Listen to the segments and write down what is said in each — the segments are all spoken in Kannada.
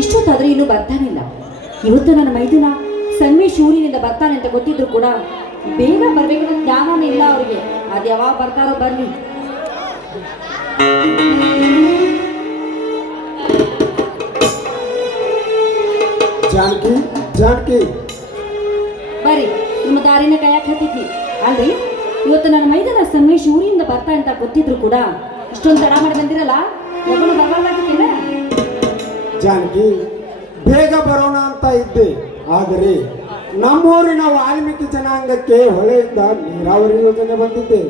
ಇಷ್ಟೊತ್ತಾದರೂ ಇನ್ನೂ ಬರ್ತಾನಿಲ್ಲ. ಇವತ್ತು ನನ್ನ ಮೈದುನ ಸಂಗಮೇಶ್ ಊರಿನಿಂದ ಬರ್ತಾನೆ ಅಂತ ಗೊತ್ತಿದ್ರು ಕೂಡ ಬೇಗ ಬರಬೇಕಂತ ಜ್ಞಾನನೇ ಇಲ್ಲ ಅವರಿಗೆ. ಅದು ಯಾವಾಗ ಬರ್ತಾರೋ ಬರಲಿ. ಜಾನಕಿ, ಜಾನಕಿ ಬರ್ರಿ, ನಿಮ್ಮ ದಾರಿನ ಕಾಯಕ್ಕೆ ಹತ್ತಿದ್ನಿ ಅಲ್ರಿ. ಇವತ್ತು ನನ್ನ ಮೈದಾನ ಸಂಗಮೇಶ್ ಊರಿಂದ ಬರ್ತಾ ಅಂತ ಗೊತ್ತಿದ್ರು ಕೂಡ ಇಷ್ಟೊಂದು ತಡ ಮಾಡಿ ಬಂದಿರಲ್ಲ, ಒಬ್ಬನು ಬರಲಾಗಿದ್ದೇನೆ. ಜಾನಕಿ, ಬೇಗ ಬರೋಣ ಅಂತ ಇದ್ದೆ, ಆದರೆ ನಮ್ಮೂರಿನ ವಾಲ್ಮೀಕಿ ಜನಾಂಗಕ್ಕೆ ಹೊಳೆಯಿಂದ ನೀರಾವರಿ ಯೋಜನೆ ಬಂದಿದ್ದೆ.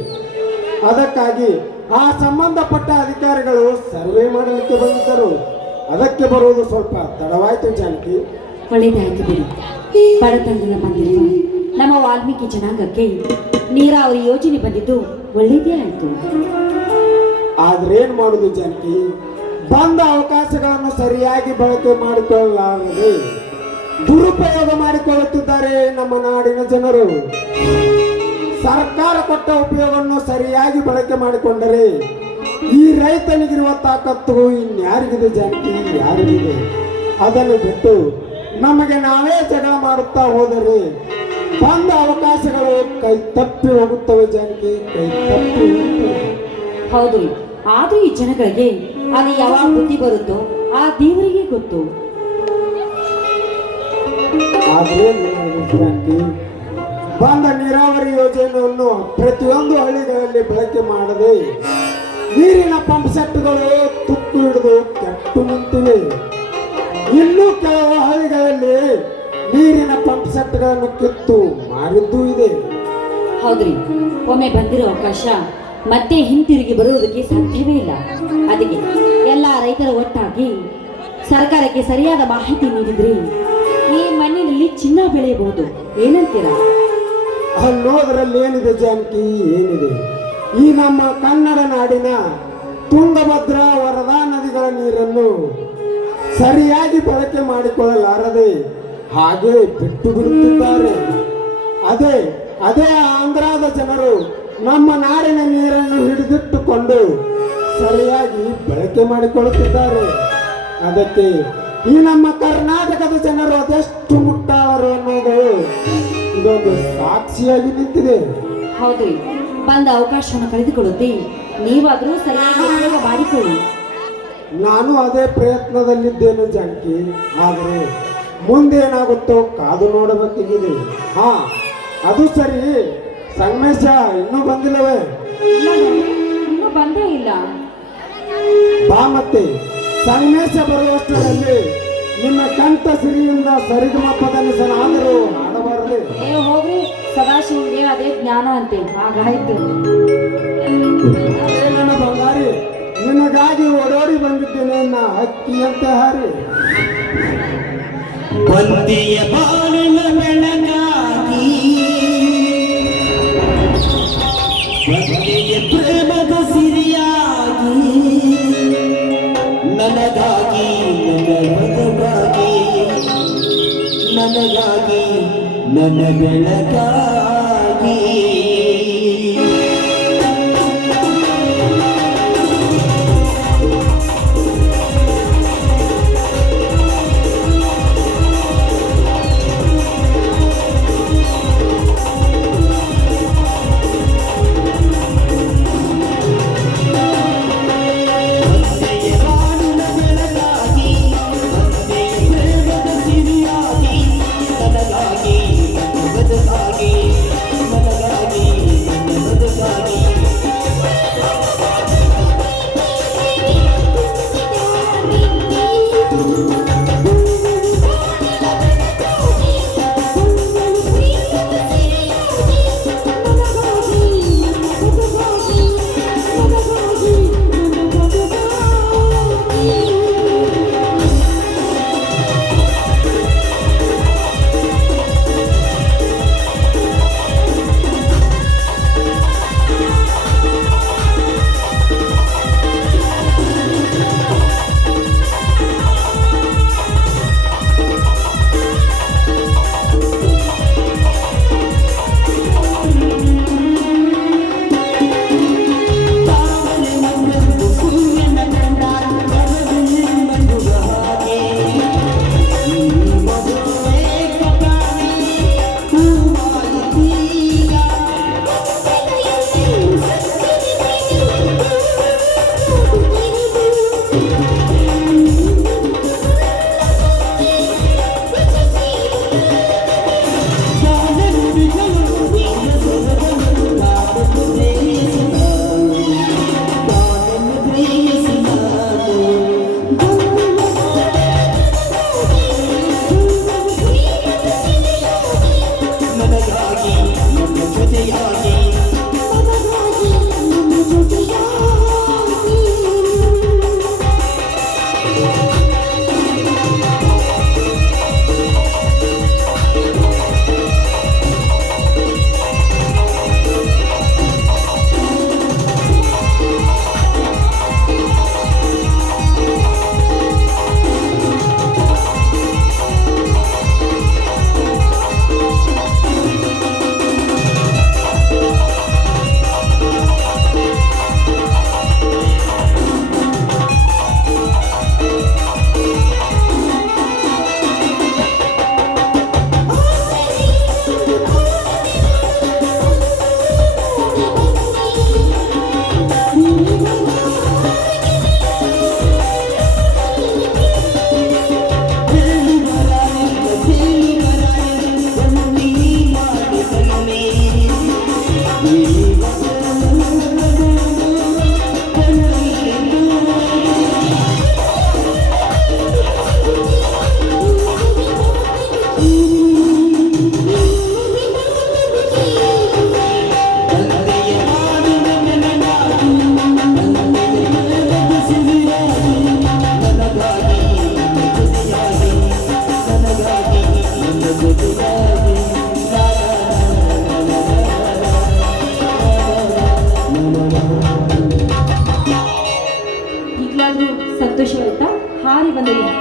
ಅದಕ್ಕಾಗಿ ಆ ಸಂಬಂಧಪಟ್ಟ ಅಧಿಕಾರಿಗಳು ಸರ್ವೆ ಮಾಡಲಿಕ್ಕೆ ಬಂದಿದ್ದರು. ಅದಕ್ಕೆ ಬರುವುದು ಸ್ವಲ್ಪ ತಡವಾಯಿತು ಜಾನಕಿ. ಒಳ್ಳೇದಾಯ್ತು ಬಿಡಿ. ಬಡತನದಿಂದ ಬಂದಿರುವ ನಮ್ಮ ವಾಲ್ಮೀಕಿ ಜನಾಂಗಕ್ಕೆ ನೀರಾವರಿ ಯೋಜನೆ ಬಂದಿದ್ದು ಒಳ್ಳೇದೇ ಆಯ್ತು. ಆದ್ರೇನ್ ಮಾಡುದು ಜಾನಕಿ, ಬಂದ ಅವಕಾಶಗಳನ್ನು ಸರಿಯಾಗಿ ಬಳಕೆ ಮಾಡಿಕೊಳ್ಳಲಾರದೆ ದುರುಪಯೋಗ ಮಾಡಿಕೊಳ್ಳುತ್ತಿದ್ದಾರೆ ನಮ್ಮ ನಾಡಿನ ಜನರು. ಸರ್ಕಾರ ಕೊಟ್ಟ ಉಪಯೋಗವನ್ನು ಸರಿಯಾಗಿ ಬಳಕೆ ಮಾಡಿಕೊಂಡರೆ ಈ ರೈತನಿಗಿರುವ ತಾಕತ್ತು ಇನ್ಯಾರಿಗಿದೆ ಜಾನಕಿ, ಯಾರಿಗಿದೆ? ಅದನ್ನು ಬಿಟ್ಟು ನಮಗೆ ನಾವೇ ಜಗಳ ಮಾಡುತ್ತಾ ಹೋದರೆ ಬಂದ ಅವಕಾಶಗಳು ಕೈ ತಪ್ಪಿ ಹೋಗುತ್ತವೆ ಜಾನಕಿ, ಕೈ ತಪ್ಪಿ ಹೋಗುತ್ತವೆ. ಹೌದು, ಆದ್ರೂ ಈ ಜನಗಳಿಗೆ ಅದು ಯಾವಾಗ ಬುದ್ಧಿ ಬರುತ್ತೋ ಆ ದೇವರಿಗೆ ಗೊತ್ತು. ಆದ್ರೆ ಜಾನಕಿ, ಬಂದ ನೀರಾವರಿ ಯೋಜನೆಯನ್ನು ಪ್ರತಿಯೊಂದು ಹಳ್ಳಿಗಳಲ್ಲಿ ಬಳಕೆ ಮಾಡದೆ ನೀರಿನ ಪಂಪ್ ಸೆಟ್ಗಳು ತುಕ್ಕು ಹಿಡಿದು ಕೆಟ್ಟು ನಿಂತಿವೆ. ಇನ್ನೂ ಕೆಲವು ಹಳ್ಳಿಗಳಲ್ಲಿ ನೀರಿನ ಪಂಪ್ ಸೆಟ್ಗಳನ್ನು ಕಿತ್ತು ಮಾರಿದ್ದೂ ಇದೆ. ಹೌದ್ರಿ, ಒಮ್ಮೆ ಬಂದಿರೋ ಅವಕಾಶ ಮತ್ತೆ ಹಿಂತಿರುಗಿ ಬರುವುದಕ್ಕೆ ಸಾಧ್ಯವೇ ಇಲ್ಲ. ಅದಕ್ಕೆ ಎಲ್ಲ ರೈತರು ಒಟ್ಟಾಗಿ ಸರ್ಕಾರಕ್ಕೆ ಸರಿಯಾದ ಮಾಹಿತಿ ನೀಡಿದ್ರಿ ಈ ಮಣ್ಣಿನಲ್ಲಿ ಚಿನ್ನ ಬೆಳೆಯಬಹುದು. ಏನಂತೀರಾ? ಅನ್ನೋದರಲ್ಲಿ ಏನಿದೆ ಜಾನಕಿ, ಏನಿದೆ? ಈ ನಮ್ಮ ಕನ್ನಡ ನಾಡಿನ ತುಂಗಭದ್ರಾ ವರದಾ ನದಿಗಳ ನೀರನ್ನು ಸರಿಯಾಗಿ ಬಳಕೆ ಮಾಡಿಕೊಳ್ಳಲಾರದೆ ಹಾಗೆ ಬಿಟ್ಟು ಬಿಡುತ್ತಿದ್ದಾರೆ. ಅದೇ ಅದೇ ಆಂಧ್ರದ ಜನರು ನಮ್ಮ ನಾಡಿನ ನೀರನ್ನು ಹಿಡಿದಿಟ್ಟುಕೊಂಡು ಸರಿಯಾಗಿ ಬಳಕೆ ಮಾಡಿಕೊಳ್ಳುತ್ತಿದ್ದಾರೆ. ಅದಕ್ಕೆ ಈ ನಮ್ಮ ಕರ್ನಾಟಕದ ಜನರು ಅದೆಷ್ಟು ಮುಟ್ಟಾಳರು ಅನ್ನೋದು ಇದೊಂದು ಸಾಕ್ಷಿಯಾಗಿ ನಿಂತಿದೆ. ಹೌದು, ಬಂದ ಅವಕಾಶವನ್ನು ಕಳೆದುಕೊಳ್ಳುತ್ತೆ. ನೀವಾದರೂ ಸರಿಯಾಗಿ ಉಪಯೋಗ ಮಾಡಿಕೊಳ್ಳಿ. ನಾನು ಅದೇ ಪ್ರಯತ್ನದಲ್ಲಿದ್ದೇನೆ ಜಾನಕಿ, ಆದರೆ ಮುಂದೇನಾಗುತ್ತೋ ಕಾದು ನೋಡಬೇಕಾಗಿದೆ. ಹಾ, ಅದು ಸರಿ, ಸಂಗಮೇಶ ಇನ್ನೂ ಬಂದಿಲ್ಲವೇ? ಇನ್ನೂ ಬಂದೇ ಇಲ್ಲ. ಬಾ, ಮತ್ತೆ ಸಂಗಮೇಶ ಬರುವಷ್ಟರಲ್ಲಿ ನಿಮ್ಮ ಕಂಠ ಸಿರಿಯಿಂದ ಸರಿಗಮಪದನಿಸಲಾದರೂ ಹಾಡಬಾರದೆ. ಹೋಗ್ರಿ, ಸದಾಶಿವನಿಗೆ ಅದೇ ಜ್ಞಾನ ಅಂತೆ, ಹಾಗಾಯ್ತು. ನನ್ನ ಬಂಗಾರಿ, ನಿನಗಾಗಿ ಓಡೋಡಿ ಬಂದಿದ್ದೇನೆ ನಾ ಹಕ್ಕಿಯಂತೆ ಹಾರಿ. ಒಂದೆಯ ಬಾಳಿನ ಬೆಳಗಾಗಿ, ಒಂದೆಯ ಪ್ರೇಮದ ಸಿರಿಯಾಗಿ, ನನಗಾಗಿ ನನ್ನ ಬದುಕಾಗಿ, ನನಗಾಗಿ ನನ್ನ ಬೆಳಕಾಗಿ.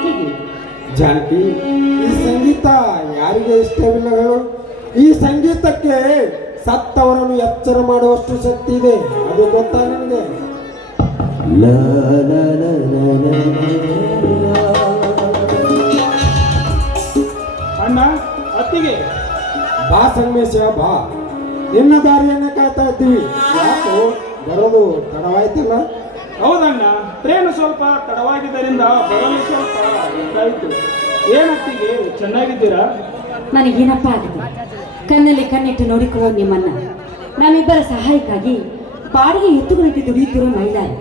ಆಕೆಗೆ. ಜಾನಕಿ, ಈ ಸಂಗೀತ ಯಾರಿಗೆ ಇಷ್ಟವಿಲ್ಲ ಹೇಳು? ಈ ಸಂಗೀತಕ್ಕೆ ಸತ್ತವರನ್ನು ಎಚ್ಚರ ಮಾಡುವಷ್ಟು ಶಕ್ತಿ ಇದೆ, ಅದು ಗೊತ್ತಾ ನಿನಗೆ? ಲಾ ಲಾ ಲಾ ಲಾ ಲಾ ಲಾ. ಅಣ್ಣ ಅತ್ತಿಗೆ ಬಾ ಸಂಗಮೇಶ ಬಾ, ನಿನ್ನ ದಾರಿಯನ್ನ ಕಾಯ್ತಾ ಇದ್ದೀವಿ. ಯಾಕೋ ಬರೋದು ತಡವಾಯ್ತಲ್ಲ? ಹೌದಣ್ಣ, ಟ್ರೈನ್ ಸ್ವಲ್ಪ ತಡವಾಗಿದ್ದರಿಂದ ಬರಲು ಸ್ವಲ್ಪ ಇದಾಯಿತು. ಏನತ್ತಿಗೆ ಚೆನ್ನಾಗಿದ್ದೀರಾ? ನನಗೇನಪ್ಪ ಆಗಿದೆ, ಕಣ್ಣಲ್ಲಿ ಕಣ್ಣಿಟ್ಟು ನೋಡಿಕೊಳ್ಳೋ ನಿಮ್ಮನ್ನ ನಮ್ಮಿಬ್ಬರ ಸಹಾಯಕ್ಕಾಗಿ ಬಾಡಿಗೆ ಎತ್ತುಗಳಂತೆ ದುಡಿಯುತ್ತಿರೋ ಮಹಿಳಾರಿ,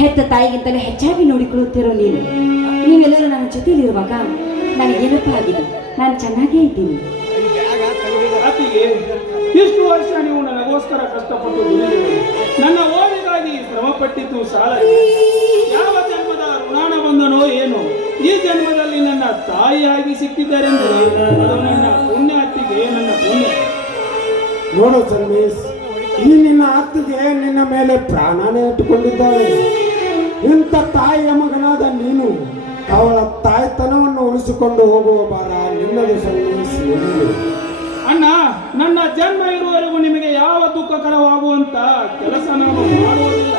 ಹೆತ್ತ ತಾಯಿಗಿಂತಲೂ ಹೆಚ್ಚಾಗಿ ನೋಡಿಕೊಳ್ಳುತ್ತಿರೋ ನೀವೆಲ್ಲರೂ ನನ್ನ ಜೊತೆಯಲ್ಲಿರುವಾಗ ನನಗೇನಪ್ಪ ಆಗಿದೆ, ನಾನು ಚೆನ್ನಾಗೇ ಇದ್ದೀನಿ. ಅತ್ತಿಗೆ, ಇಷ್ಟು ವರ್ಷ ನೀವು ನನಗೋಸ್ಕರ ಕಷ್ಟಪಟ್ಟು ದುಡಿದಿರಿ. ನನ್ನ ಓದಿಗಾಗಿ ಶ್ರಮಪಟ್ಟಿದ್ದು ಸಾಲ. ಯಾವ ಜನ್ಮದ ಋಣಾಣ ಬಂದನೋ ಏನೋ, ಈ ಜನ್ಮದಲ್ಲಿ ನನ್ನ ತಾಯಿಯಾಗಿ ಸಿಕ್ಕಿದ್ದಾರೆಂದರೆ ಅದು ನನ್ನ ಪುಣ್ಯ. ಅತ್ತಿಗೆ, ನನ್ನ ಪುಣ್ಯ. ನೋಡು ಸಂಗಮೇಶ್, ಈ ನಿನ್ನ ಅತ್ತಿಗೆ ನಿನ್ನ ಮೇಲೆ ಪ್ರಾಣನೇ ಇಟ್ಟುಕೊಂಡಿದ್ದಾಳೆ. ಇಂಥ ತಾಯಿಯ ಮಗನಾದ ನೀನು ಅವಳ ತಾಯ್ತನವನ್ನು ಉಳಿಸಿಕೊಂಡು ಹೋಗುವ ಭಾರ ನಿನ್ನದು ಸಂಗಮೇಶ್. ಅಣ್ಣ, ನನ್ನ ಜನ್ಮ ಇರುವವರೆಗೂ ನಿಮಗೆ ಯಾವ ದುಃಖಕರವಾಗುವಂತ ಕೆಲಸ ನಾನು ಮಾಡುವುದಿಲ್ಲ.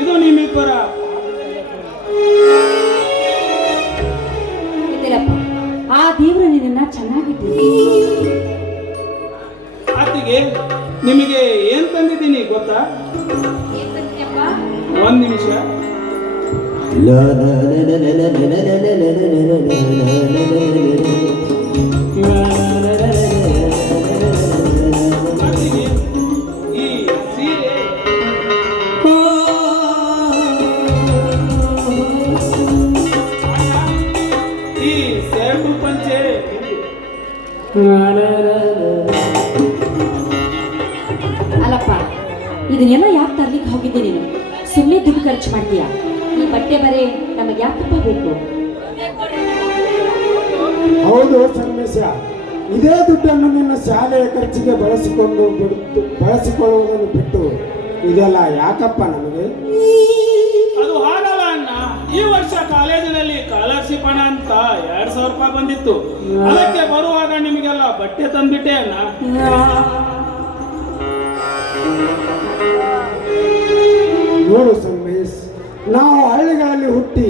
ಇದು ನಿಮ್ಮಿಬ್ಬರ. ಇದಿರಪ್ಪ, ಆ ದೇವರು ನಿನ್ನ ಚೆನ್ನಾಗಿದ್ದೀನಿ. ಅತ್ತಿಗೆ, ನಿಮಗೆ ಏನ್ ತಂದಿದ್ದೀನಿ ಗೊತ್ತಾ? ಒಂದ್ ನಿಮಿಷ. ಲಾ ಲಾ ಲಾ ಲಾ ಲಾ ಲಾ ಲಾ ಲಾ ಲಾ ಲಾ ಲಾ ಲಾ. ಅತ್ತಿಗೆ, ಈ ಸೀರೆ ಈ ಸೇಟು ಪಂಚೆ ಅಲ್ಲಪ್ಪ, ಇದನ್ನೆಲ್ಲ ಯಾಕೆ ತರ್ಲಿಕ್ಕೆ ಹೋಗಿದ್ದೆ ನೀನು? ಸುಮ್ಮನೆ ದುಡ್ಡು ಖರ್ಚು ಮಾಡ್ತೀಯಾ? ಈ ಬಟ್ಟೆ ಬರೆ ನಮಗೆ ಯಾಕಪ್ಪ ಬೇಕು? ಹೌದು ಸಂಗಮೇಶ, ಇದೇ ದುಡ್ಡನ್ನು ನಿನ್ನ ಶಾಲೆಯ ಖರ್ಚಿಗೆ ಬಳಸಿಕೊಳ್ಳುವುದನ್ನು ಬಿಟ್ಟು ಇದೆಲ್ಲ ಯಾಕಪ್ಪ ನಮಗೆ? ಅದು ಹಾಗಲ್ಲ ಅಣ್ಣ. ಈ ವರ್ಷ ಕಾಲೇಜಿನಲ್ಲಿ ಸ್ಕಾಲರ್ಶಿಪ್ ಹಣ ಅಂತ 2,000 ರೂಪಾಯಿ ಬಂದಿತ್ತು. ಅದಕ್ಕೆ ಬರುವಾಗ ನಿಮಗೆಲ್ಲ ಬಟ್ಟೆ ತಂದ್ಬಿಟ್ಟೆ ಅಣ್ಣ. ನೋಡು ಸಂಗಮೇಶ್, ನಾವು ಹಳ್ಳಿಗಳಲ್ಲಿ ಹುಟ್ಟಿ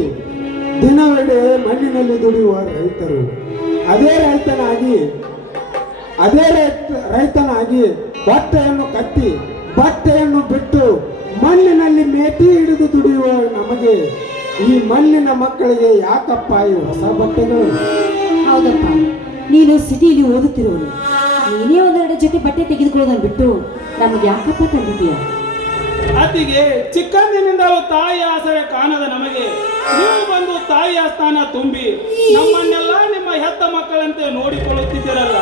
ದಿನವಿಡೀ ಮಣ್ಣಿನಲ್ಲಿ ದುಡಿಯುವ ರೈತರು. ಅದೇ ರೈತನಾಗಿ ಬಟ್ಟೆಯನ್ನು ಕಟ್ಟಿ ಬಟ್ಟೆಯನ್ನು ಬಿಟ್ಟು ಮಣ್ಣಿನಲ್ಲಿ ಮೇಟಿ ಹಿಡಿದು ದುಡಿಯುವ ನಮಗೆ ಈ ಮಣ್ಣಿನ ಮಕ್ಕಳಿಗೆ ಯಾಕಪ್ಪ ಈ ಹೊಸ ಬಟ್ಟೆಗಳು? ಹೌದಪ್ಪ, ನೀನು ಸಿಟಿಯಲ್ಲಿ ಓದುತ್ತಿರುವನು, ನೀನೇ ಒಂದೆರಡು ಜೊತೆ ಬಟ್ಟೆ ತೆಗೆದುಕೊಳ್ಳೋದನ್ನು ಬಿಟ್ಟು ನಮಗೆ ಯಾಕಪ್ಪ ತಂದಿದ್ದೀಯ? ಅತ್ತಿಗೆ, ಚಿಕ್ಕಂದಿನಿಂದಲೂ ತಾಯಿ ಆಸರೆ ಕಾಣದ ನಮಗೆ ನೀವು ಬಂದು ತಾಯಿಯ ಸ್ಥಾನ ತುಂಬಿ ನಮ್ಮನ್ನೆಲ್ಲ ನಿಮ್ಮ ಹೆತ್ತ ಮಕ್ಕಳಂತೆ ನೋಡಿಕೊಳ್ಳುತ್ತಿದ್ದೀರಲ್ಲ,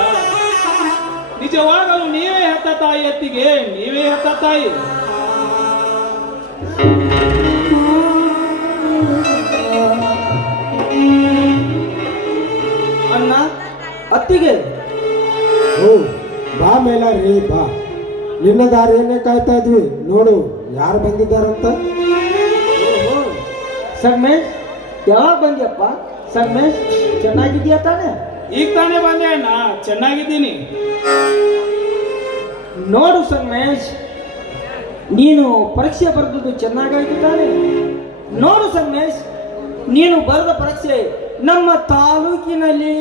ನಿಜವಾಗಲೂ ನೀವೇ ಹೆತ್ತ ತಾಯಿ. ಅತ್ತಿಗೆ, ನೀವೇ ಹೆತ್ತ ತಾಯಿ. ಅಣ್ಣ, ಅತ್ತಿಗೆ. ಓ ಬಾ ಮೇಲಾರಿ ಬಾ, ನಿನ್ನ ದಾರಿಯನ್ನೇ ಕಾಯ್ತಾ ಇದ್ವಿ. ನೋಡು ಯಾರು ಬಂದಿದ್ದಾರಂತ. ಸಂಗಮೇಶ್, ಯಾವಾಗ ಬಂದ್ಯಪ್ಪ? ಸಂಗಮೇಶ್, ಚೆನ್ನಾಗಿದ್ಯಾ ತಾನೆ? ಈಗ ತಾನೇ ಬಂದೆ ಅಣ್ಣ, ಚೆನ್ನಾಗಿದ್ದೀನಿ. ನೋಡು ಸಂಗಮೇಶ್, ನೀನು ಪರೀಕ್ಷೆ ಬರೆದದ್ದು ಚೆನ್ನಾಗಾಯ್ತು ತಾನೆ? ನೋಡು ಸಂಗಮೇಶ್, ನೀನು ಬರೆದ ಪರೀಕ್ಷೆ ನಮ್ಮ ತಾಲೂಕಿನಲ್ಲಿ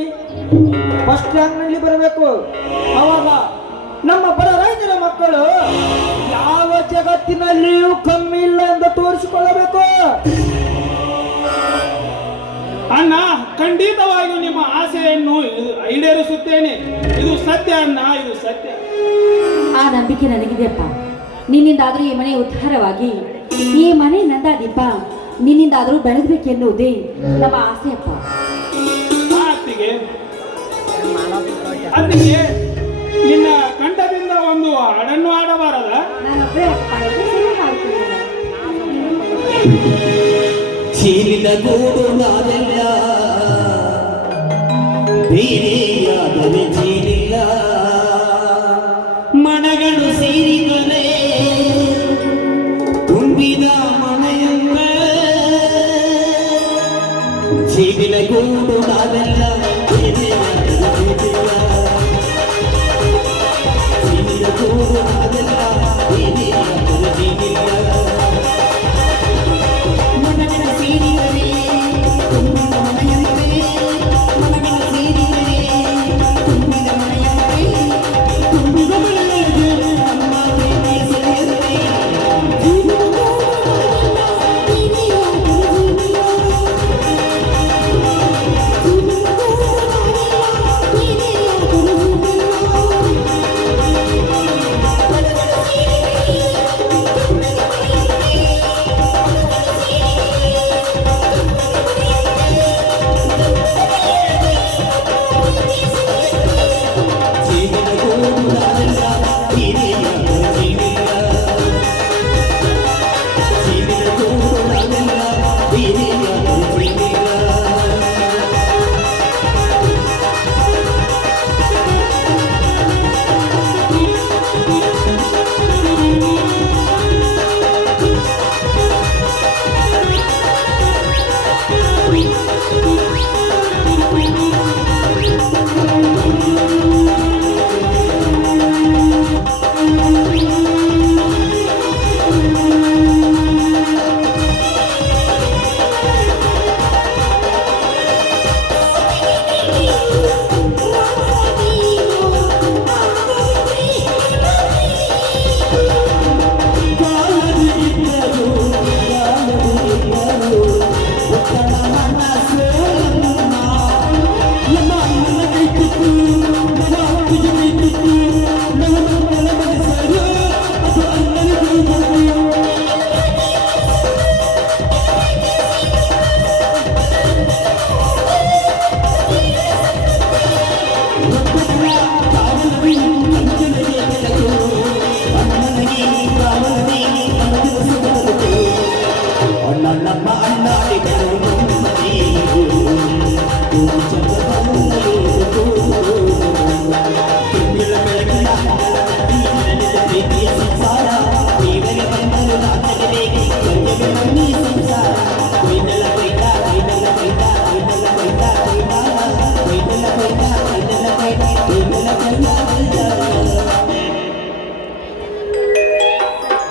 ಫಸ್ಟ್ ರ್ಯಾಂಕ್ನಲ್ಲಿ ಬರಬೇಕು. ಅವಾಗ ನಮ್ಮ ಬಡ ರೈತರ ಮಕ್ಕಳು ಯಾವ ಜಗತ್ತಿನಲ್ಲಿಯೂ ಕಮ್ಮಿ ಇಲ್ಲ ಎಂದು ತೋರಿಸಿಕೊಳ್ಳಬೇಕು. ಅಣ್ಣ, ಖಂಡಿತವಾಗಿಯೂ ನಿಮ್ಮ ಆಸೆಯನ್ನು ಈಡೇರಿಸುತ್ತೇನೆ. ಇದು ಸತ್ಯ ಅಣ್ಣ, ಇದು ಸತ್ಯ. ಆ ನಂಬಿಕೆ ನನಗಿದೆಯಪ್ಪ. ನಿನ್ನಿಂದಾದರೂ ಈ ಮನೆ ಉದ್ಧಾರವಾಗಿ ಈ ಮನೆ ನಂದಾದೀಪ ನಿನ್ನಿಂದಾದರೂ ಬೆಳಗಬೇಕೆನ್ನುವುದೇ ನಮ್ಮ ಆಸೆಯಪ್ಪ. ಅತ್ತಿಗೆ, ಅತ್ತಿಗೆ, ನಿನ್ನ ಕಂಠದಿಂದ ಒಂದು ಹಾಡನ್ನು ಆಡಬಾರದ? ನಾನೊಬ್ಬರೇ ಚೀಲಿನ ಗೂಡು ನಾವೆಲ್ಲ ಬೇರೆಯಾದರೆ ಚೀಲಿಲ್ಲ, ಮನಗಳು ಸೇರಿದರೆ ತುಂಬಿದ ಮನೆಯಲ್ಲ. ಚೀಲಿನ ಗೂಡು ನಾವೆಲ್ಲ ಸೀಮೆಯ ಗೂಡು ನಾವೆಲ್ಲ ಸೀಮೆಯ ಮನಗಳ ಸೇರಿದರೆ ತುಂಬಿದ ಮನೆಯಂತೆ ಮನಗಳ ಸೇರಿದರೆ ತುಂಬಿದ ಮನೆಯಂತೆ ತುಂಬಿದ ಮನೆಯಂತೆ ನಮ್ಮ ಪ್ರೀತಿ ಸೆಳೆಯುತ್ತೆ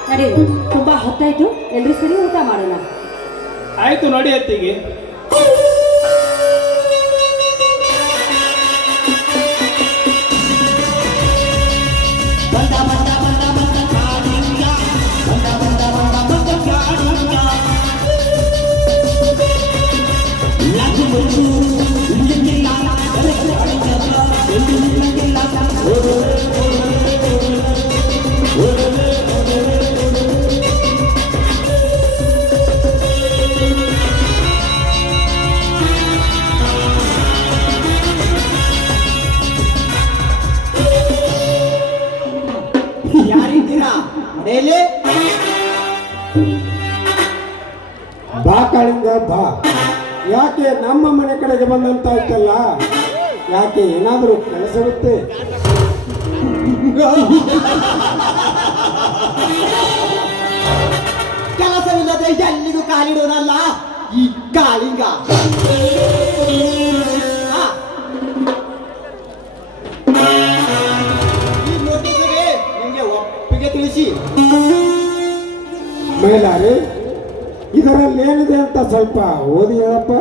ನಡೆಯಿರಿ, ತುಂಬಾ ಹೊತ್ತಾಯ್ತು, ಎಲ್ರೂ ಸರಿ ಊಟ ಮಾಡೋಣ. ಆಯ್ತು ನೋಡಿ ಅತ್ತಿಗೆ. ಯಾರಿದ್ದೀರಾ ಮನೆಯಲ್ಲಿ? ಬಾ ಕಾಳಿಂಗ ಬಾ. ಯಾಕೆ ನಮ್ಮ ಮನೆ ಕಡೆಗೆ ಬಂದಂತಾಯ್ತಲ್ಲ? ಯಾಕೆ ಏನಾದರೂ ಕೆಲಸವಿತ್ತೆ? ಕೆಲಸವಿಲ್ಲದೆ ಎಲ್ಲಿಗೂ ಕಾಲಿಡೋನಲ್ಲ ಈ ಕಾಳಿಂಗ. ಈ ನೋಟಿಸ್ಗೆ ನಿಮಗೆ ಒಪ್ಪಿಗೆ ತಿಳಿಸಿ. ಮೈಲಾರಿ, ಇದರಲ್ಲಿ ಏನಿದೆ ಅಂತ ಸ್ವಲ್ಪ ಓದಿ ಹೇಳಪ್ಪ.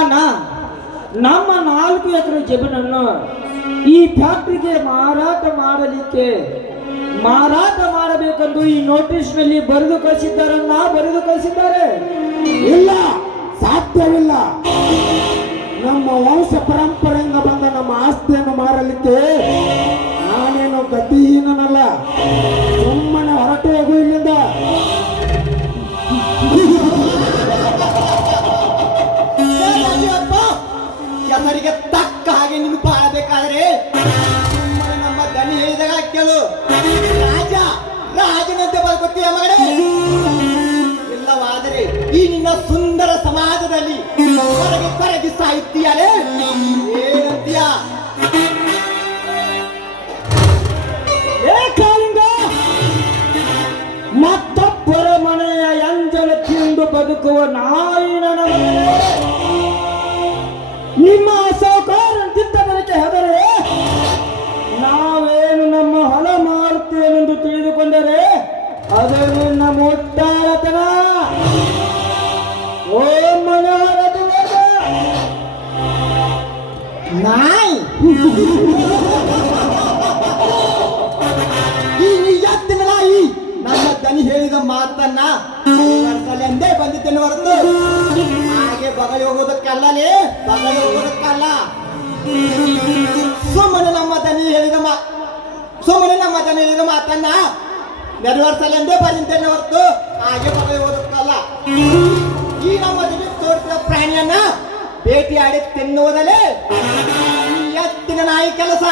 ಅಣ್ಣ, ನಮ್ಮ 4 ಎಕರೆ ಜಮೀನನ್ನು ಈ ಫ್ಯಾಕ್ಟ್ರಿಗೆ ಮಾರಾಟ ಮಾಡಬೇಕೆಂದು ಈ ನೋಟಿಸ್ನಲ್ಲಿ ಬರೆದು ಕಳಿಸಿದ್ದಾರನ್ನ, ಬರೆದು ಕಳಿಸಿದ್ದಾರೆ. ಇಲ್ಲ, ಸಾಧ್ಯವಿಲ್ಲ. ನಮ್ಮ ವಂಶ ಪರಂಪರೆಯಿಂದ ಬಂದ ನಮ್ಮ ಆಸ್ತಿಯನ್ನು ಮಾರಲಿಕ್ಕೆ ನಾನೇನು ಗತಿಹೀನನಲ್ಲ. ಸುಮ್ಮನೆ ಹೊರಟು ಹೋಗು ಇಲ್ಲಿಂದ. ಜನರಿಗೆ ತಕ್ಕ ಹಾಗೆ ನೀನು ಬಾಳಬೇಕಾದ್ರೆ ಸುಮ್ಮನೆ ನಮ್ಮ ದನಿ ಹೇಳಿದಾಗ ಕೇಳು. ರಾಜನಂತೆ ಬದುಕುತ್ತೀಯ ಮಗನೇ. ಇಲ್ಲವಾದರೆ ಈ ನಿನ್ನ ಸುಂದರ ಸಮಾಜದಲ್ಲಿ ಹೊರಗೆ ಸಾಯುತ್ತೀಯಲೇ. ಏನಂತೀಯ? ಏ ಕಾಳಿಂಗ, ಬದುಕುವ ನಾಯಿ ನನ್ನ ಮಗನೇ. ನಿಮ್ಮ ಸಾಹುಕಾರ ತಿದ್ದದಕ್ಕೆ ಹೆದರೆ ನಾವೇನು ನಮ್ಮ ಹೊಲ ಮಾರುತ್ತೇನೆಂದು ತಿಳಿದುಕೊಂಡರೆ ಅದು ನಿನ್ನ ಮುಟ್ಟಾಳತನ. ಓ ಮನೋಹರ ನಾಯಿ ಈ ಎತ್ತಿನ ನಾಯಿ ನಮ್ಮ ದನಿ ಹೇಳಿದ ಮಾತನ್ನ ಎಂದೇ ಬಂದಿದ್ದೇನೆ ಹೊರತು ಹಾಗೆ ಬಗಲಿ ಹೋಗೋದಕ್ಕಲ್ಲಲೇ, ಬಗಲಿ ಹೋಗೋದಕ್ಕಲ್ಲ. ಸುಮ್ಮನೆ ನಮ್ಮ ದನಿ ಹೇಳಿದ ಮಾತನ್ನ ನೆರವೇರಿಸಲೆಂದೇ ಬಂದಿದ್ದೇನೆ ಹೊರತು ಹಾಗೆ ಬಗಲಿ ಹೋಗೋದಕ್ಕಲ್ಲ. ಈ ನಮ್ಮ ದನಿ ತೋರಿಸಿದ ಪ್ರಾಣಿಯನ್ನ ಭೇಟಿಯಾಡಿ ತಿನ್ನುವುದಲ್ಲೇ ಈ ಎತ್ತಿನ ನಾಯಿ ಕೆಲಸ.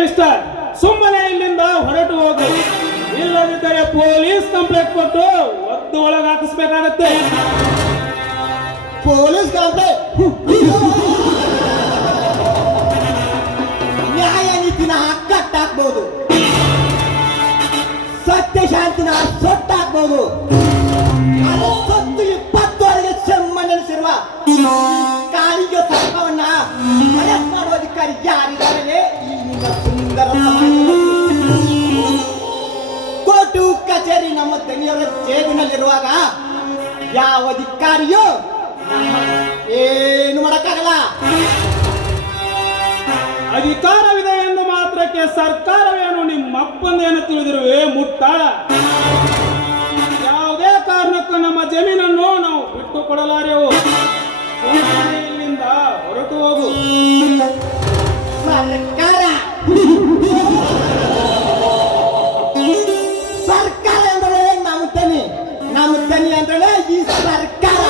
ಮಿಸ್ಟರ್, ಸುಮ್ಮನೆ ಇಲ್ಲಿಂದ ಹೊರಟು ಹೋಗು. ಇಲ್ಲದಿದ್ದರೆ ಪೊಲೀಸ್ ಕಂಪ್ಲೇಂಟ್ ಕೊಟ್ಟು ಒದ್ದು ಒಳಗೆ ಹಾಕಿಸ್ಬೇಕಾಗತ್ತೆ. ಪೊಲೀಸ್ ನ್ಯಾಯ ನೀತಿನ ಕಟ್ಟಾಕ್ಬಹುದು, ಸತ್ಯ ಶಾಂತಿನ ಸೊಟ್ಟಾಕ್ಬಹುದು. ಅದು ಸತ್ತು 20 ವರೆಗೆ ಸೆಮ್ಮನೆನಿಸಿರುವ ಕಾಳಿಗೆ ಸರ್ಪವನ್ನ ಅರೆಸ್ಟ್ ಮಾಡುವ ಅಧಿಕಾರಿ ಯಾರಿದ್ದಾರೆ? ಈ ನಿಮ್ಮ ಸುಂದರ ಕೋರ್ಟು ಕಚೇರಿ ನಮ್ಮ ದನಿಯವರ ಜೇಬಿನಲ್ಲಿರುವಾಗ ಯಾವ ಅಧಿಕಾರಿಯೂ ಏನು ಮಾಡಕ್ಕಾಗಲ್ಲ. ಅಧಿಕಾರವಿದೆ ಎಂದು ಮಾತ್ರಕ್ಕೆ ಸರ್ಕಾರವೇನು ನಿಮ್ಮಪ್ಪಂದೇನು ತಿಳಿದಿರುವೆ ಮುಟ್ಟಾಳ. ಯಾವುದೇ ಕಾರಣಕ್ಕೂ ನಮ್ಮ ಜಮೀನನ್ನು ನಾವು ಬಿಟ್ಟು ಕೊಡಲಾರೆವು. ಸುಮ್ಮನೆ ಇಲ್ಲಿಂದ ಹೊರಟು ಹೋಗು. ಸರ್ಕಾರ ಅಂದ್ರೆ ನಮ್ಮ ತನಿ ಅಂದ್ರೆ ಈ ಸರ್ಕಾರ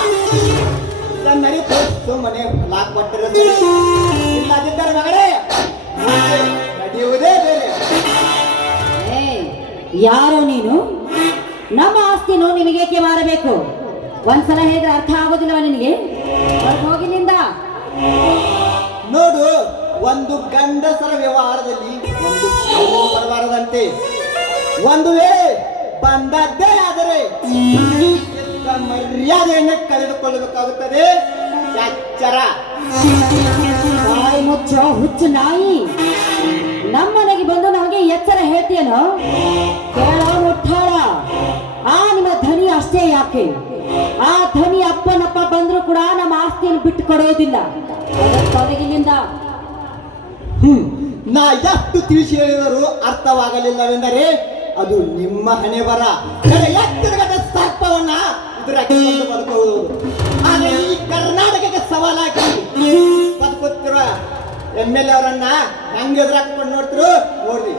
ಸುಮ್ಮನೆ ಹೊಲ ಕೊಟ್ಟಿರೋದು. ಇಲ್ಲದಿದ್ದರೆ ಮಗಳೇ ನಡೆಯುವುದೇ ಬೇರೆ. ಯಾರೋ ನೀನು? ನಮ್ಮ ಆಸ್ತಿನೂ ನಿಮಗೇಕೆ ಮಾರಬೇಕು? ಒಂದ್ಸಲ ಹೇಳಿದ್ರೆ ಅರ್ಥ ಆಗೋದಿಲ್ಲವ ನಿನಗೆ? ಹೋಗಿಲ್ಲಿಂದ. ನೋಡು, ಒಂದು ಗಂಡಸರ ವ್ಯವಹಾರದಲ್ಲಿ ಒಂದು ಬರಬಾರದಂತೆ. ಒಂದು ವೇಳೆ ಬಂದದ್ದೇ ಆದರೆ ಮರ್ಯಾದೆಯನ್ನು ಕಳೆದುಕೊಳ್ಳಬೇಕಾಗುತ್ತದೆ. ಎಚ್ಚರ. ಬಾಯಿ ಮುಚ್ಚೋ ಹುಚ್ಚು ನಾಯಿ. ನಮ್ಮನೆಗೆ ಬಂದು ನಮಗೆ ಎಚ್ಚರ ಹೇಳ್ತೀಯನೋ? ಕೇಳೋ ಮುಟ್ಟಾಳ, ಆ ನಿಮ್ಮ ಧನಿ ಅಷ್ಟೇ ಯಾಕೆ? ಆ ಧನಿ ಅಪ್ಪನಪ್ಪ ಬಂದ್ರು ಕೂಡ ನಮ್ಮ ಆಸ್ತಿಯನ್ನು ಬಿಟ್ಟು ಕೊಡೋದಿಲ್ಲ. ತೊಡಗಿಲಿಂದ. ನಾ ಎಷ್ಟು ತಿಳಿಸಿ ಹೇಳಿದರೂ ಅರ್ಥವಾಗಲಿಲ್ಲವೆಂದರೆ ಅದು ನಿಮ್ಮ ಹಣೆ ಬರ. ಎತ್ತರಗದ ಸರ್ಪವನ್ನ ಎದುರಾಕಿಕೊಂಡು ಬದುಕುವುದು. ಆದರೆ ಈ ಕರ್ನಾಟಕಕ್ಕೆ ಸವಾಲಾಗಿ ಬದುಕುತ್ತಿರುವ MLA ಅವರನ್ನ ಹೆಂಗೆ ಎದುರಾಕೊಂಡು ನೋಡ್ತಿರು ನೋಡ್ರಿ.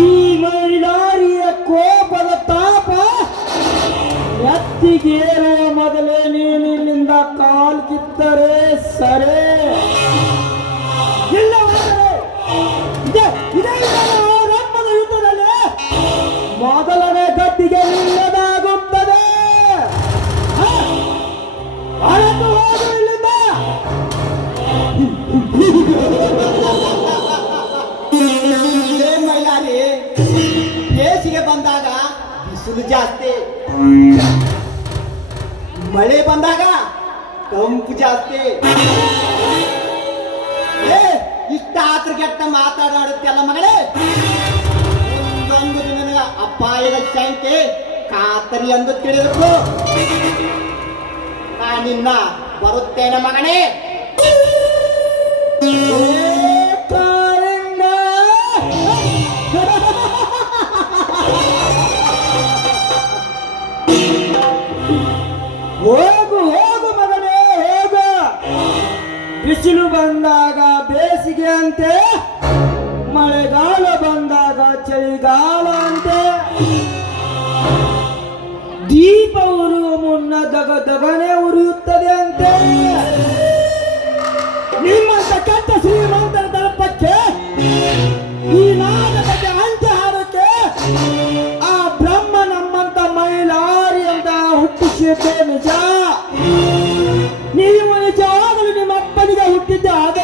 ಈ ಮೈಲಾರಿಯ ಕೋಪದ ತಾಪ ಎತ್ತಿಗೇರುವ ಮೊದಲೇ ನೀನು ಇಲ್ಲಿಂದ ಕಾಲ್ ಕಿತ್ತರೆ ಸರೇ. ಇಲ್ಲವಾದರೆ ಇದೇ ರಮ್ಮನ ಯುದ್ಧದಲ್ಲಿ ಮೊದಲನೇ ಗಟ್ಟಿಗೆ ನಿಲ್ಲದಾಗುತ್ತದೆ. ಹೊರಟು ಹೋಗು ಇಲ್ಲಿಂದ. ಮೈಲಾರಿ, ಬೇಸಿಗೆ ಬಂದಾಗ ಬಿಸಿಲು ಜಾಸ್ತಿ, ಮಳೆ ಬಂದಾಗ ತಂಪು ಜಾಸ್ತಿ. ಇಷ್ಟ ಆತೃಗೆಟ್ಟ ಮಾತಾಡುತ್ತೆಲ್ಲ ಮಗಳೇ. ಒಂದೊಂದು ದಿನ ಅಪಾಯದ ಶಂಕೆ ಖಾತರಿ ಎಂದು ತಿಳಿದು ನಾನಿನ್ನ ಬರುತ್ತೇನೆ ಮಗನೇ. ಹೋಗು ಹೋಗು ಮಗನೇ ಹೋಗು. ಬಿಸಿಲು ಬಂದಾಗ ಬೇಸಿಗೆ ಅಂತೆ, ಮಳೆಗಾಲ ಬಂದಾಗ ಚಳಿಗಾಲ ಅಂತೆ. ದೀಪ ಉರಿಯುವ ಮುನ್ನ ದಗದಗನೆ ಉರಿಯುತ್ತದೆ ಅಂತೆ. ನಿಮ್ಮಂತ ಕೆಟ್ಟ ಶ್ರೀಮಂತರ ತಲುಪಕ್ಕೆ, ಈ ನಾಟಕಕ್ಕೆ ಅಂತ್ಯ ಹಾರಕ್ಕೆ ಆ ಬ್ರಹ್ಮ ನಮ್ಮಂತ ಮೈಲಾರಿ ಅಂತ ಹುಟ್ಟಿಸಿದ್ದೆ ನಿಜ. ನೀವು ನಿಜವಾಗಲೂ ನಿಮ್ಮ ಅಪ್ಪನಿಗೆ ಹುಟ್ಟಿದ್ದೆ ಆಗ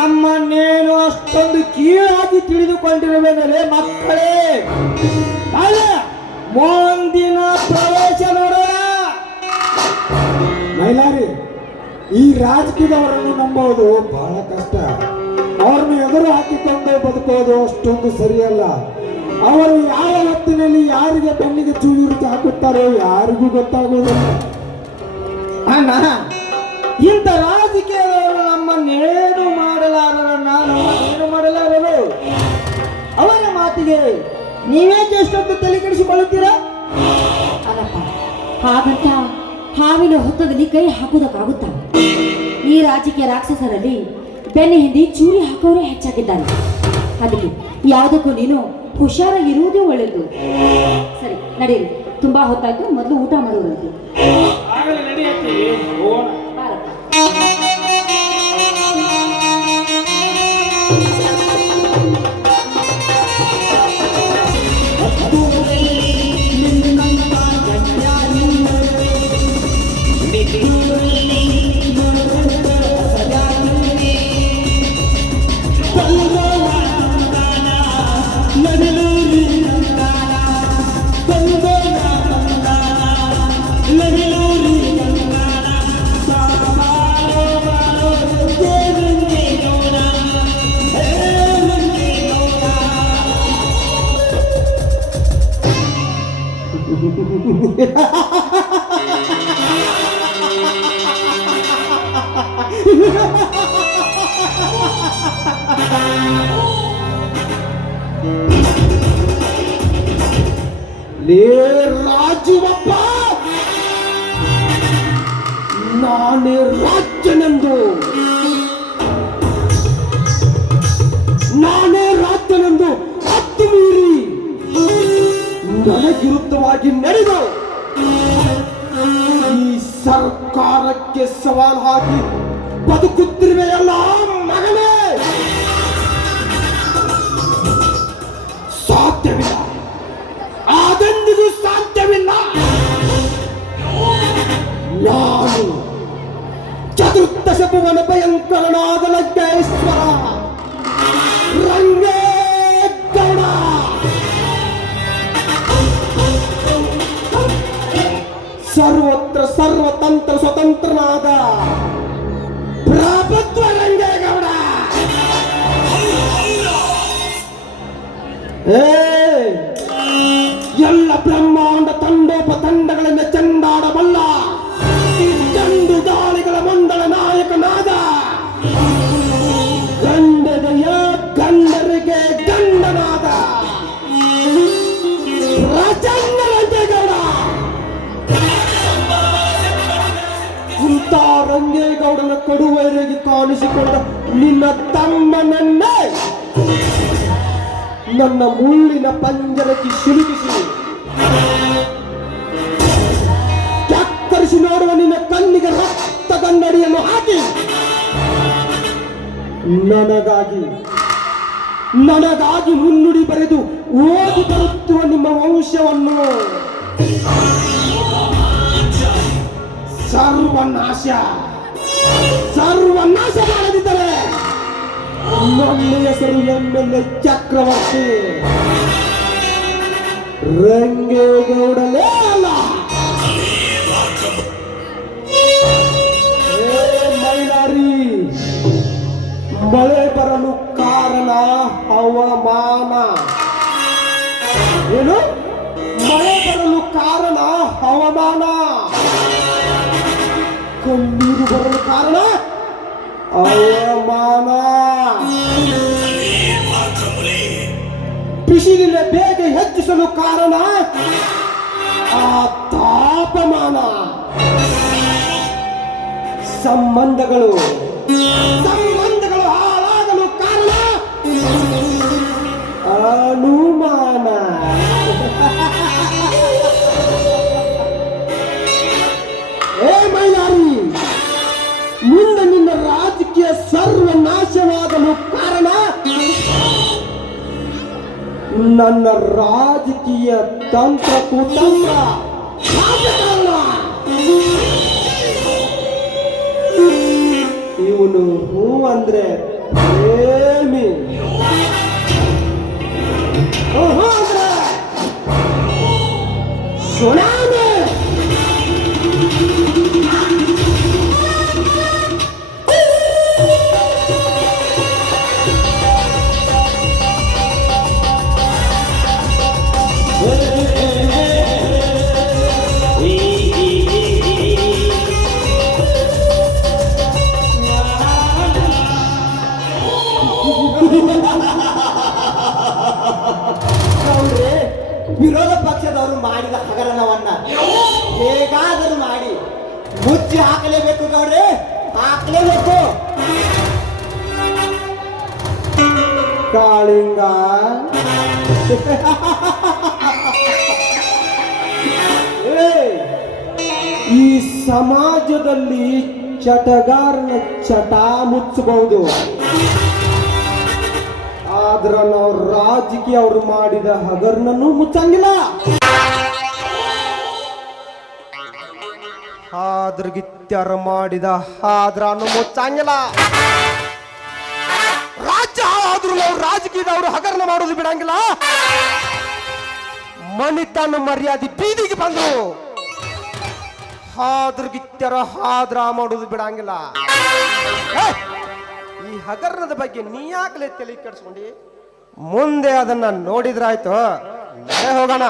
ನಮ್ಮನ್ನೇನು ಅಷ್ಟೊಂದು ಕೀಳಾಗಿ ತಿಳಿದುಕೊಂಡಿರುವೆನಲ್ಲೇ ಮಕ್ಕಳೇ. ಅಲ್ಲ, ಮುಂದಿನ ಪ್ರವೇಶ ನೋಡೋಣ. ಮೈಲಾರಿ, ಈ ರಾಜಕೀಯದವರನ್ನು ನಂಬೋದು ಬಹಳ ಕಷ್ಟ. ಅವ್ರನ್ನ ಎದುರು ಹಾಕಿಕೊಂಡು ಬದುಕೋದು ಅಷ್ಟೊಂದು ಸರಿಯಲ್ಲ. ಅವರು ಯಾವ ಹೊತ್ತಿನಲ್ಲಿ ಯಾರಿಗೆ ಬೆನ್ನಿಗೆ ಚೂರುಚಿ ಹಾಕುತ್ತಾರೋ ಯಾರಿಗೂ ಗೊತ್ತಾಗೋದಿಲ್ಲ. ಅಣ್ಣ, ಇಂಥ ರಾಜಕೀಯದವರು ನಮ್ಮನ್ನೇನು ನಮ್ಮನ್ನೇನು ಮಾಡಲಾರರು. ಅವರ ಮಾತಿಗೆ ನೀವೇಕೆ ಎಷ್ಟೊಂದು ತಲೆ ಕೆಡಿಸಿಕೊಳ್ಳುತ್ತೀರಾ? ಅಲ್ಲಪ್ಪ, ಹಾಗಂತ ಹಾವಿನ ಹೊತ್ತದಲ್ಲಿ ಕೈ ಹಾಕುವುದಕ್ಕಾಗುತ್ತಾ? ಈ ರಾಜಕೀಯ ರಾಕ್ಷಸರಲ್ಲಿ ಬೆನ್ನ ಹಿಂದೆ ಚೂರಿ ಹಾಕೋರೇ ಹೆಚ್ಚಾಗಿದ್ದಾರೆ. ಅದಕ್ಕೆ ಯಾವುದಕ್ಕೂ ನೀನು ಹುಷಾರಾಗಿರುವುದೇ ಒಳ್ಳೆಯದು. ಸರಿ, ನಡೀರಿ, ತುಂಬಾ ಹೊತ್ತಾಯ್ತು, ಮೊದಲು ಊಟ ಮಾಡುವುದಂತೆ. ಆಗಲೇ ನಡೆಯುತ್ತೆ, ಹೋಗೋಣ. ಬಾರಪ್ಪ. ಲೇ ರಾಜೀವಪ್ಪ, ನಾನೇ ರಾಜ್ಯನೆಂದು ಹತ್ತು ಮೀರಿ ನನಗಿರುತ್ತವಾಗಿ ನಡೆದು ಈ ಸರ್ಕಾರಕ್ಕೆ ಸವಾಲು ಹಾಕಿ ಬದುಕುತ್ತಿರುವೆಯಲ್ಲ ಮಗನೇ, ಸಾಧ್ಯವಿಲ್ಲ, ಅದೆಂದಿಗೂ ಸಾಧ್ಯವಿಲ್ಲ. ನಾನು ಚತುರ್ದಶ ಭುವನ ಭಯಂಕರನಾದ ಲಂಕೇಶ್ವರ ರಂಗೇಗೌಡ ಸರ್ವತ್ರ ಸರ್ವತಂತ್ರ ಸ್ವತಂತ್ರನಾದ ಪ್ರಭುತ್ವ ರಂಗೇಗೌಡ. ಎಲ್ಲ ಬ್ರಹ್ಮಾಂಡ ತಂಡೋಪತಂಡಗಳಿಂದ ಚೆಂಡಾಡಬಲ್ಲ ಗಂಡು ದಾಳಿಗಳ ಮಂಡಳ ನಾಯಕನಾದ ಗಂಡರಿಗೆ ಗಂಡನಾದ ರಂಗೇಗೌಡ. ಇಂಥ ರಂಗೇಗೌಡನ ಕಡುವೈರಿಗೆ ಕಾಣಿಸಿಕೊಂಡ ನಿನ್ನ ತಮ್ಮನನ್ನೇ ನನ್ನ ಮುಳ್ಳಿನ ಪಂಜರಕ್ಕೆ ಸಿಲುಕಿಸಿ ಕತ್ತರಿಸಿ ನೋಡುವ ನಿನ್ನ ಕಣ್ಣಿಗೆ ರಕ್ತ ಕನ್ನಡಿಯನ್ನು ಹಾಕಿ ನನಗಾಗಿ ಮುನ್ನುಡಿ ಬರೆದು ಓದಿ ಬರುತ್ತಿರುವ ನಿಮ್ಮ ವಂಶವನ್ನು ಸರ್ವನಾಶ ಮಾಡದಿದ್ದರೆ ನನ್ನ ಹೆಸರು MLA ಚಕ್ರವರ್ತಿ ರಂಗೇಗೌಡಲೇ ಅಲ್ಲ. ಮೈಲಾರಿ, ಮಳೆ ಬರಲು ಕಾರಣ ಹವಾಮಾನ. ಏನು? ಮಳೆ ಬರಲು ಕಾರಣ ಹವಾಮಾನ. ಕಣ್ಣೀರು ಬರಲು ಕಾರಣ ಹವಾಮಾನ. ಬಿಸಿಲಿನ ಬೇಗ ಹೆಚ್ಚಿಸಲು ಕಾರಣ ಆ ತಾಪಮಾನ. ಸಂಬಂಧಗಳು ಹಾಳಾಗಲು ಕಾರಣ ಅನುಮಾನ. ಏ ಮೈಲಾರಿ, ಮುಂದೆ ನಿನ್ನ ರಾಜಕೀಯ ಸರ್ವನಾಶವಾಗಲು ಕಾರಣ ನನ್ನ ರಾಜಕೀಯ ತಂತ್ರ ಕುತಂತ್ರ. ಇವನು ಹೂ ಅಂದ್ರೆ ಪ್ರೇಮಿ ಅಂದ್ರೆ ಸುನಾಮಿ. ನೋಡ್ರಿ, ವಿರೋಧ ಪಕ್ಷದವರು ಮಾಡಿದ ಹಗರಣವನ್ನ ಹೇಗಾದರೂ ಮಾಡಿ ಮುಚ್ಚಿ ಹಾಕಲೇಬೇಕು ಗೌಡ್ರೆ, ಹಾಕಲೇಬೇಕು. ಕಾಳಿಂಗ ಏ, ಈ ಸಮಾಜದಲ್ಲಿ ಚಟಗಾರನ ಚಟ ಮುಚ್ಚಬಹುದು, ಆದ್ರ ನಾವು ರಾಜಕೀಯ ಅವ್ರು ಮಾಡಿದ ಹಗರ್ನನ್ನು ಮುಚ್ಚಂಗಿಲ್ಲ. ಹಾದ್ರಗಿತ್ಯರ ಮಾಡಿದ ಹಾದ್ರನ್ನು ಮುಚ್ಚಂಗಿಲ್ಲ. ರಾಜ್ಯ ಆದ್ರೂ ನಾವು ರಾಜಕೀಯದವರು ಹಗರಣ ಮಾಡೋದು ಬಿಡಂಗಿಲ್ಲ. ಮನಿತನ ಮರ್ಯಾದೆ ಬೀದಿಗೆ ಬಂದ್ರು ಹಾದ್ರಗಿತ್ಯರ ಹಾದ್ರ ಮಾಡೋದು ಬಿಡಂಗಿಲ್ಲ. ಈ ಹಗರಣದ ಬಗ್ಗೆ ನೀ ಯಾಕಲೇ ತಲೆ ಕೆಡಿಸ್ಕೊಂಡಿ? ಮುಂದೆ ಅದನ್ನ ನೋಡಿದ್ರಾಯ್ತು. ಹೋಗೋಣ.